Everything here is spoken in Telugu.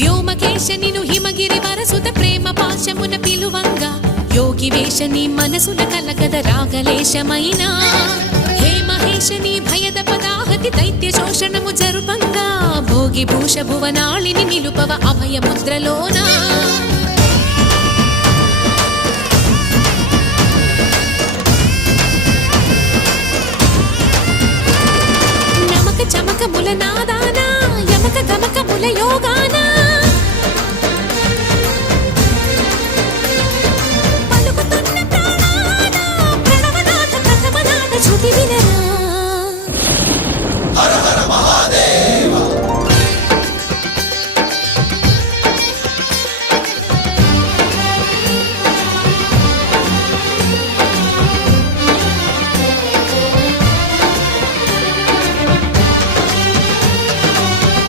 వ్యోమకేశ నిను హిమగిరి వరసుత ప్రేమ పాశమున పిలువంగా యోగి వేషని మనసున కలగద రాగలేశమైనా హే మహేశని భయద పదాహతి దైత్య శోషణము జరుపంగా భోగి భూష భువనాళిని నిలుపవ అభయ ముద్రలోనా నమక చమక ముల నాదానా యమక గమక ముల యోగా